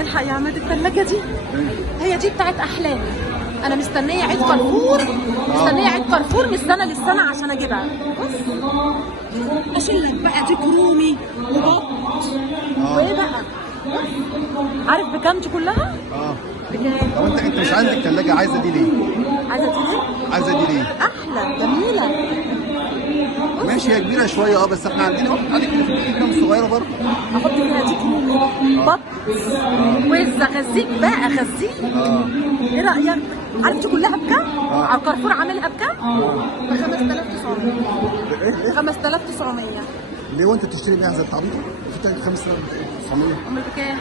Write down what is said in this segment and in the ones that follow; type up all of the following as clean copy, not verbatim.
الحق يا عماد الثلاجة دي هي دي بتاعت أحلامي. أنا مستنية عيد كارفور، مستنية عيد كارفور من السنة للسنة عشان أجيبها. بص أشيل لك بقى ديك رومي وبط وإيه بقى؟ عارف بكام دي كلها؟ بكام؟ طب انت مش عندك ثلاجة عايزة دي ليه؟ عايزة دي ليه؟ عايزة دي ليه؟ أحلى جميلة. ماشي هي كبيرة شوية بس احنا عندنا كام صغيرة برضه. احط فيها ديك رومي بط وز اغذيك بقى اغذيك. ايه رايك؟ عارف دي كلها بكام؟ على كارفور عاملها بكام؟ ب 5900. 5900. ليه وانت بتشتري معزة التعبيط؟ في تاني 5900. امال بكام؟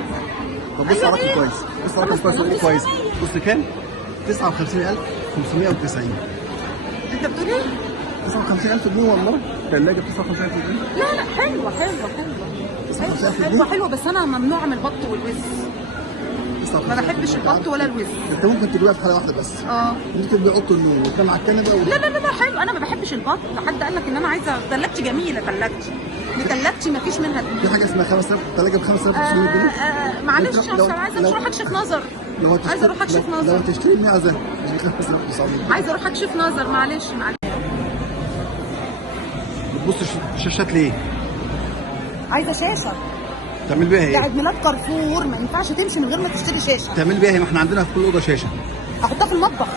طب بص على رقم كويس، بص على رقم كويس وقول كويس. بص كام؟ 59590. انت بتقول ايه؟ 59000 جنيه والله. ثلاجة ب 59000 جنيه؟ لا لا حلوه حلوه حلوه حلوه حلوه بس انا ممنوعه من البط والوز. ما بحبش البط ولا الوز. انت ممكن تجيبها في حاله واحده بس. ممكن تجيب قط النور وكان على الكنبه لا لا لا حلو. انا ما بحبش البط. حد قال لك ان انا عايزه ثلاجتي جميله؟ ثلاجتي دي ثلاجتي ما فيش منها. في حاجه اسمها 5000 ثلاجه ب 5900 جنيه. معلش عشان عايزه اروح اكشف نظر. عايزه اروح اكشف نظر. لو تشتري معزه ب 5900. عايزه اروح اكشف نظر. معلش. بتبص الشاشات ليه؟ عايزه شاشه. تعمل بيها ايه؟ ده عيد ميلاد كارفور ما ينفعش تمشي من غير ما تشتري شاشه. تعمل بيها ايه؟ ما احنا عندنا في كل اوضه شاشه. احطها في المطبخ.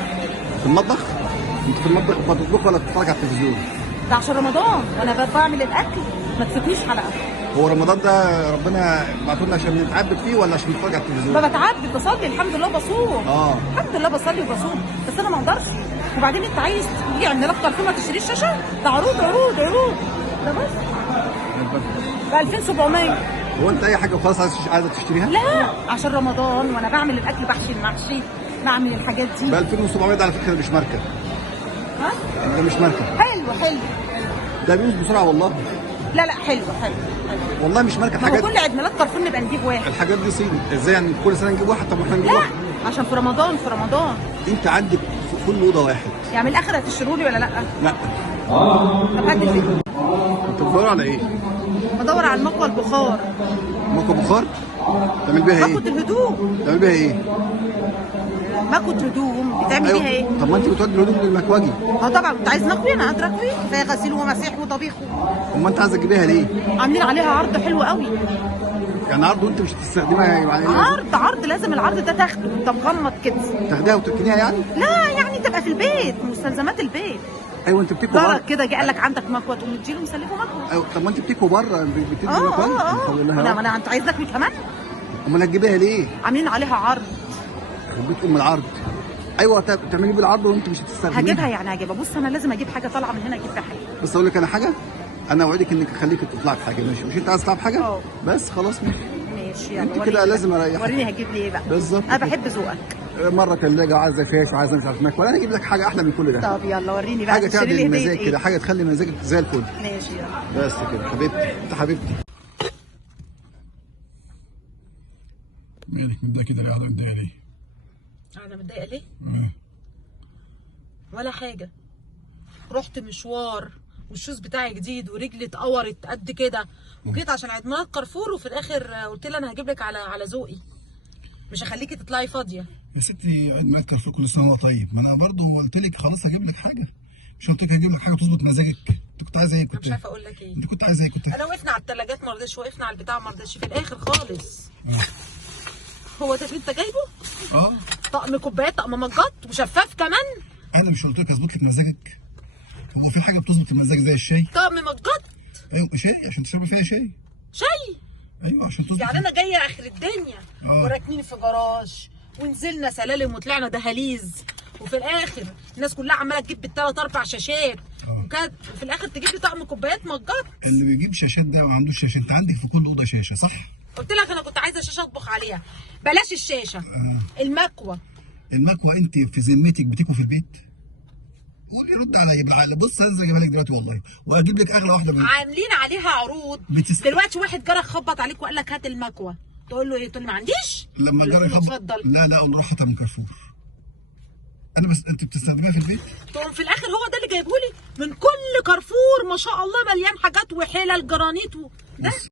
في المطبخ؟ انت في المطبخ بتطبخ ولا بتتفرج على التلفزيون؟ ده عشان رمضان وانا بعمل الاكل ما تفوتنيش حلقه. هو رمضان ده ربنا بعته لنا عشان نتعبد فيه ولا عشان نتفرج على التلفزيون؟ ما بتعبد بصلي الحمد لله بصوم. الحمد لله بصلي وبصوم بس انا ما اقدرش. وبعدين انت عايز تيجي عند ميلاد كارفور ما تشتريش شاشه؟ ده عروض عروض عروض. ده بص ب 2700. هو انت اي حاجه وخلاص عايزه تشتريها؟ لا عشان رمضان وانا بعمل الاكل بحشي المحشي بعمل الحاجات دي. ب 2700 ده على فكره مش ماركه. ده مش ماركه. حلو ده بيوز بسرعه والله. لا حلو والله مش ماركه. حاجات كل عيد ميلاد كارفور نبقى نجيب واحد. الحاجات دي صيني. ازاي يعني كل سنه نجيب واحد؟ طب ما احنا نجيب واحد. لا عشان في رمضان انت عندك في كل اوضه واحد. يعني من الاخر هتشتروا لي ولا لا؟ لا. طب هات لي. انت بتدور على ايه؟ بدور على المكوى البخار. مكوى بخار؟ تعمل بيها ايه؟ مكوى الهدوم. تعمل بيها ايه؟ مكوى هدوم بتعمل بيها ايه؟ طب ما انت بتودي الهدوم للمكواجي. طبعا انت عايز نقوي انا قادره اقوي فيها غسيل ومسيح وطبيخ. امال انت عايزه تجيبيها ليه؟ عاملين عليها عرض حلو قوي. يعني عرض وانت مش هتستخدمها يعني؟ عرض لازم العرض ده تاخده وانت مغمض كده. تاخديها وتركنيها يعني؟ لا يعني تبقى في البيت مستلزمات البيت. ايوه انت بتكوي بره كده جه قال لك عندك مكوى تقوم تديله مسلكه مكوى. ايوه طب ما انت بتكوي بره بتدي مكوى. انا انت عايز نكوي كمان؟ امال هتجيبيها ليه؟ عاملين عليها عرض. بيت ام العرض. ايوه تعملي بالعرض وانت مش هتستخدميها. هجيبها يعني هجيبها. بص انا لازم اجيب حاجه طالعه من هنا اجيب بيها حاجه. بس اقول لك انا حاجه، انا اوعدك انك اخليك تطلع بحاجه. ماشي؟ مش انت عايز تطلع بحاجه؟ بس خلاص ماشي يعني انت كده لازم اريحك. وريني هتجيب لي ايه بقى بالظبط. انا بحب ذوقك. مره ثلاجه وعايزه شاشه وعايزه مش عارف ولا انا اجيب لك حاجه احلى من كل ده. طب يلا وريني بقى حاجه تعمل المزاج إيه؟ كده، حاجه تخلي مزاجك زي الفل. ماشي يلا بس كده حبيبتي. انت حبيبتي. مالك متضايقه كده ليه؟ قاعده متضايقه ليه؟ انا متضايقه ليه؟ ولا حاجه. رحت مشوار والشوز بتاعي جديد ورجلي اتقورت قد كده وجيت عشان عيد ميلاد كارفور وفي الاخر قلت لها انا هجيب لك على ذوقي مش هخليكي تطلعي فاضيه. يا ستي عيد ميلاد كارفور كل سنه وانت طيب. ما انا برضه قلت لك خلاص هجيب لك حاجه. مش قلت لك هجيب لك حاجه تظبط مزاجك؟ انت كنت عايزه ايه؟ مش عارفه اقول لك ايه. انت كنت عايزه ايه؟ انا وقفنا على الثلاجات ما رضاش وقفنا على البتاع ما رضاش في الاخر خالص. هو ده انت جايبه؟ طقم كوبايات طقم مجات وشفاف كمان. انا مش قلت لك اظبط لك مزاجك؟ هو في حاجه بتظبط المزاج زي الشاي؟ طقم مجات. ايوه شاي عشان تشربي فيها شاي. ايوه عشان تظبط. يعني انا جايه اخر الدنيا وراكنين في جراج ونزلنا سلالم وطلعنا دهاليز وفي الاخر الناس كلها عماله تجيب بالثلاث اربع شاشات وكده وفي الاخر تجيب لي طقم كوبايات مجات. اللي بيجيب شاشات ده ما عندوش شاشه. انت عندك في كل اوضه شاشه صح؟ قلت لك انا كنت عايزه شاشه اطبخ عليها. بلاش الشاشه. المكوى. انت في ذمتك بتكوي في البيت؟ قولي رد عليا. بص هنزل اجيبها لك دلوقتي والله واجيب لك اغلى واحده منها. عاملين عليها عروض. دلوقتي واحد جرى خبط عليك وقال لك هات المكوى تقول له ايه؟ تقول لي ما عنديش. لما جرى يخبط لا قوم روح هاتها من كارفور. انا بس انت بتستخدمها في البيت؟ تقوم في الاخر هو ده اللي جايبهولي من كل كارفور ما شاء الله مليان حاجات وحلل جرانيت ده